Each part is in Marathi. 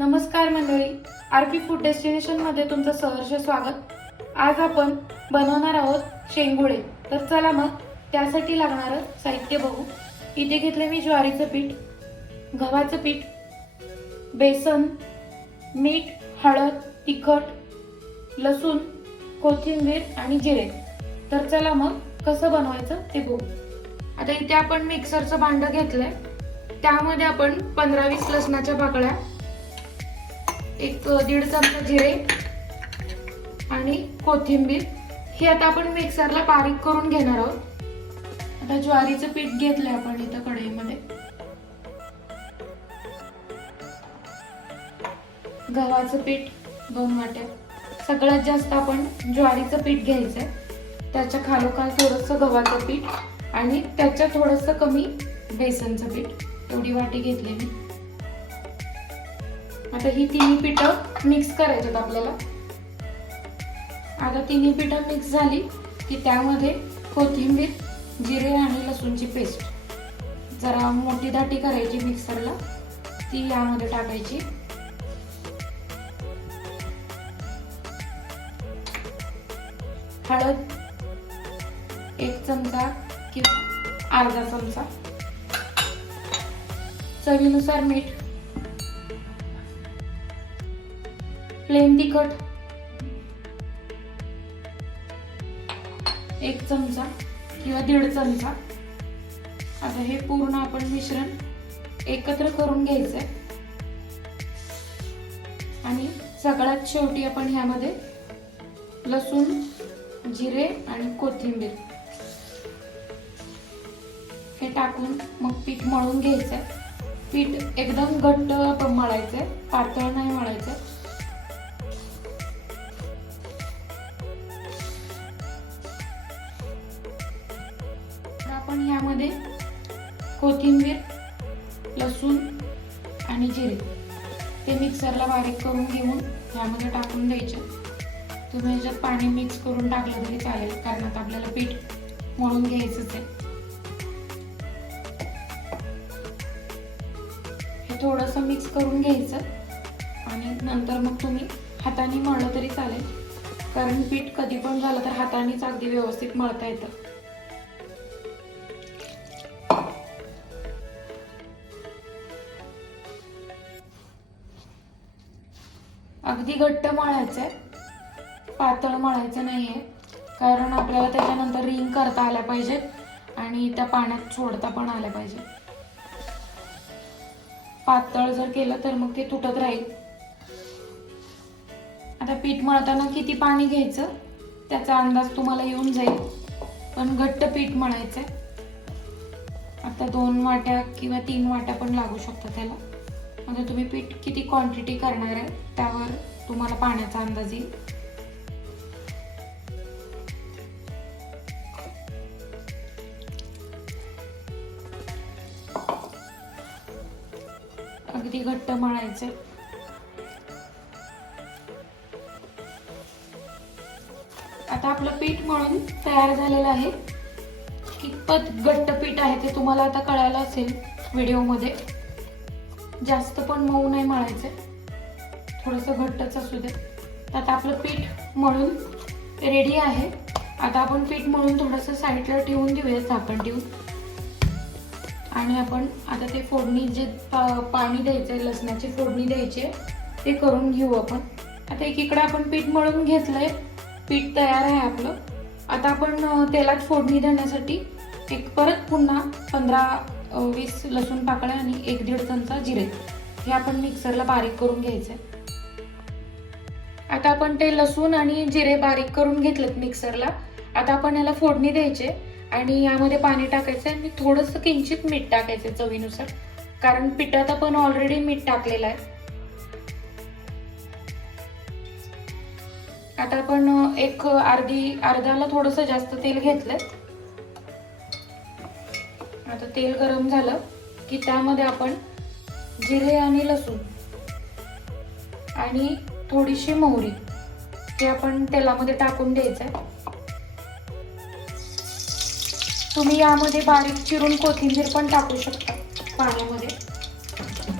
नमस्कार मंडळी, आरपी फूड डेस्टिनेशन मध्ये तुमचं सहर्ष स्वागत। आज आपण बनवणार आहोत शेंगुळे। तर चला मग त्यासाठी लागणारं साहित्य बघू। इथे घेतले मी ज्वारीचं पीठ, गव्हाचं पीठ, बेसन, मीठ, हळद, तिखट, लसूण, कोथिंबीर आणि जिरे। तर चला मग कसं बनवायचं ते बघू। आता इथे आपण मिक्सरचं भांड घेतलंय, त्यामध्ये आपण 15-20 लसणाच्या पाकळ्या, एक 1.5 चमचा जिरे आणि कोथिंबीर हे आता आपण मिक्सरला बारीक करून घेणार आहोत। आता ज्वारीचं पीठ घेतलंय आपण इथं कढईमध्ये, गव्हाचं पीठ 2 वाट्या। सगळ्यात जास्त आपण ज्वारीचं पीठ घ्यायचंय, त्याच्या खालोखाल थोडंसं गव्हाचं पीठ आणि त्याच्या थोडंसं कमी बेसनचं पीठ, एवढी वाटी घेतली मी। आता ही तिन्ही पीठं मिक्स करायची आपल्याला। आता तिन्ही पीठं मिक्स झाली की त्यामध्ये कोथिंबीर, जिरे आणि लसूणची पेस्ट जरा मोठी दाटी करायची मिक्सरला, ती यामध्ये टाकायची। हळद 1 चमचा किंवा अर्धा चमचा, चवीनुसार मीठ, प्लेन तिखट 1 चमचा किंवा 1.5 चमचा। आता हे पूर्ण आपण मिश्रण एकत्र करून घ्यायचंय आणि सगळ्यात शेवटी आपण ह्यामध्ये लसूण, जिरे आणि कोथिंबीर हे टाकून मग पीठ मळून घ्यायचंय। पीठ एकदम घट्ट मळायचंय, पातळ नाही मळायचं। आपण यामध्ये कोथिंबीर, लसूण आणि जिरे ते मिक्सरला बारीक करून घेऊन यामध्ये टाकून द्यायचे। तुम्ही याच्यात पाणी मिक्स करून टाकलं तरी चालेल, कारण आता आपल्याला पीठ मळून घ्यायचंच आहे। हे थोडंसं मिक्स करून घ्यायचं आणि नंतर मग तुम्ही हाताने मळलं तरी चालेल, कारण पीठ कधी पण झालं तर हातानेच अगदी व्यवस्थित मळता येतं। अगदी घट्ट मळायचंय, पातळ मळायचं नाहीये, कारण आपल्याला त्याच्यानंतर रिंग करता आल्या पाहिजेत आणि त्या पाण्यात सोडता पण आल्या पाहिजे। पातळ जर केलं तर मग ते तुटत राहील। आता पीठ मळताना किती पाणी घ्यायचं त्याचा अंदाज तुम्हाला येऊन जाईल, पण घट्ट पीठ मळायचंय। आता 2 वाट्या किंवा 3 वाट्या पण लागू शकतात त्याला। आता तुम्ही पीठ किती क्वांटिटी करणार आहे त्यावर तुम्हाला पाण्याचा अंदाज येईल। अगदी घट्ट मळायचे। आता आपलं पीठ मळून तयार झालेलं आहे। कितपत घट्ट पीठ आहे ते तुम्हाला आता कळायला असेल व्हिडिओमध्ये। जास्त पण मऊ नाही मळायचे, थोडंसं घट्टच असू दे। आता आपलं पीठ मळून रेडी आहे। आता आपण पीठ मळून थोडंसं साईडला ठेवून देऊया, झाकण ठेवून। आणि आपण आता ते फोडणी जे पाणी द्यायचंय, लसणाची फोडणी द्यायची ते करून घेऊ आपण। आता एकीकडे आपण पीठ मळून घेतलंय, पीठ तयार आहे आपलं। आता आपण तेलात फोडणी देण्यासाठी एक परत पुन्हा 15-20 लसूण पाकळ्या आणि 1-1.5 चमचा जिरे हे आपण मिक्सरला बारीक करून घ्यायचे। आता आपण ते लसूण आणि जिरे बारीक करून घेतलेत मिक्सरला। आता आपण याला फोडणी द्यायचे आणि यामध्ये पाणी टाकायचं आणि थोडंसं किंचित मीठ टाकायचं चवीनुसार, कारण पिठात आपण ऑलरेडी मीठ टाकलेलं आहे। आता आपण एक अर्ध्याला थोडंसं जास्त तेल घेतलंय। आता तेल गरम झालं की त्यामध्ये आपण जिरे आणि लसूण आणि थोडीशी मोहरी हे आपण तेलामध्ये टाकून द्यायचंय। तुम्ही यामध्ये बारीक चिरून कोथिंबीर पण टाकू शकता पाण्यामध्ये।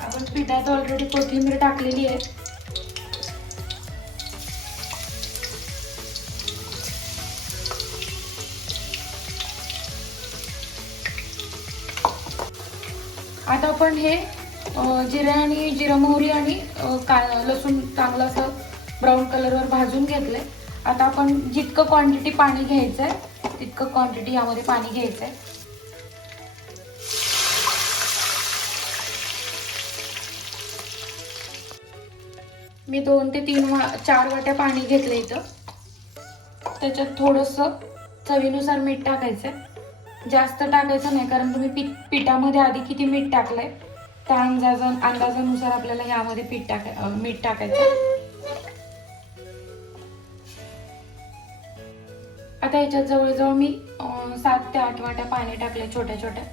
आपण पिठात ऑलरेडी कोथिंबीर टाकलेली आहे. आता आपण हे जिरा मोहरी आणि लसूण चांगलं असं ब्राऊन कलरवर भाजून घेतलंय. आता आपण जितकं क्वांटिटी पाणी घ्यायचंय तितकं क्वांटिटी यामध्ये पाणी घ्यायचंय. मी 2 ते 4 वाट्या पाणी घेतलं इथं. त्याच्यात थोडंसं चवीनुसार मीठ टाकायचंय. जास्त टाकायचं नाही, कारण तुम्ही पिठामध्ये आधी किती मीठ टाकलंय त्या अंदाजानुसार आपल्याला यामध्ये मीठ टाकायचं. आता याच्यात जवळजवळ मी 7 ते 8 वाट्या पाणी टाकले छोट्या छोट्या.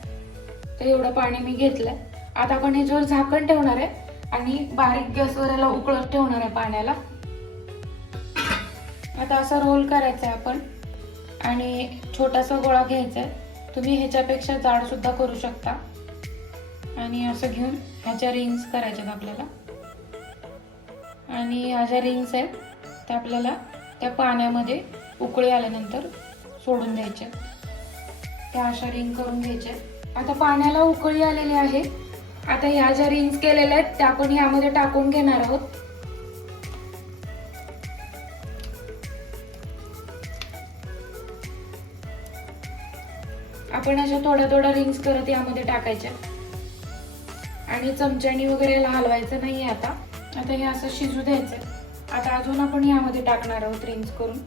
तर एवढं पाणी मी घेतलंय. आता आपण याच्यावर झाकण ठेवणार आहे आणि बारीक गॅसवर याला उकळत ठेवणार आहे पाण्याला. आता असा रोल करायचा आहे आपण आणि छोटासा गोळा घ्यायचा आहे. तुम्ही ह्याच्यापेक्षा जाड सुद्धा करू शकता. आणि असं घेऊन ह्याच्या रिंग्स करायच्यात आपल्याला. आणि ह्या ज्या रिंग्स आहेत त्या आपल्याला त्या पाण्यामध्ये उकळी आल्यानंतर सोडून द्यायच्या. त्या अशा रिंग करून घ्यायच्या. आता पाण्याला उकळी आलेली आहे. आता ह्या ज्या रिंग्स केलेल्या आहेत त्या आपण ह्यामध्ये टाकून घेणार आहोत. आपण अशा थोड्या थोड्या रिंग्स करत यामध्ये टाकायच्या आणि चमच्यानी वगैरे हलवायचं नाहीये. आता हे असं शिजू द्यायचंय. आता अजून आपण यामध्ये टाकणार आहोत रिंग्स करून.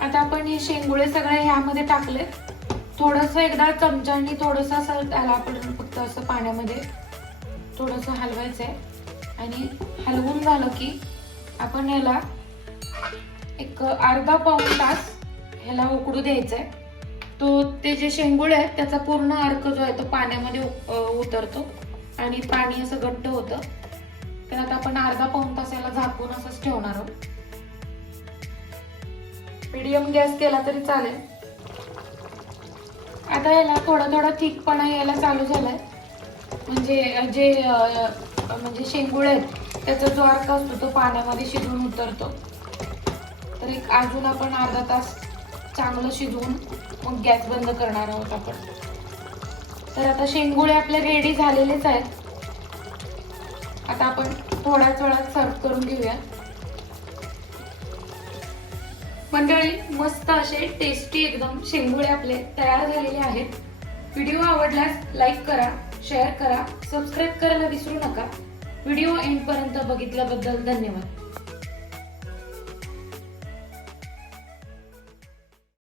आता आपण हे शेंगुळे सगळे ह्यामध्ये टाकले. थोडंसं एकदा चमच्यानी थोडंसं असं त्याला आपण फक्त असं पाण्यामध्ये थोडंसं हलवायचंय. आणि हलवून झालं की आपण याला एक अर्धा पाऊण तास ह्याला उकडू द्यायचंय. ते जे शेंगुळे आहेत त्याचा पूर्ण अर्क जो आहे तो पाण्यामध्ये उतरतो आणि पाणी असं घट्ट होतं. तर आता आपण अर्धा पाऊण तास याला झाकून असंच ठेवणार आहोत. मीडियम गॅस केला तरी चालेल. आता याला थोडा थोडा थिकपणा यायला चालू झालाय. म्हणजे शेंगुळे आहेत त्याचा जो अर्क असतो तो पाण्यामध्ये शिजून उतरतो. तर एक अजून आपण अर्धा तास चांगलं शिजवून मग गॅस बंद करणार आहोत आपण. तर आता शेंगुळे आपले रेडी झालेलेच आहेत. आता आपण थोड्याच वेळात सर्व करून घेऊया. मंडळी, मस्त असे टेस्टी एकदम शेंगुळे आपले तयार झालेले आहेत. व्हिडिओ आवडल्यास लाईक करा, शेअर करा, सबस्क्राईब करायला विसरू नका. व्हिडिओ एंड पर्यंत बघितल्याबद्दल धन्यवाद.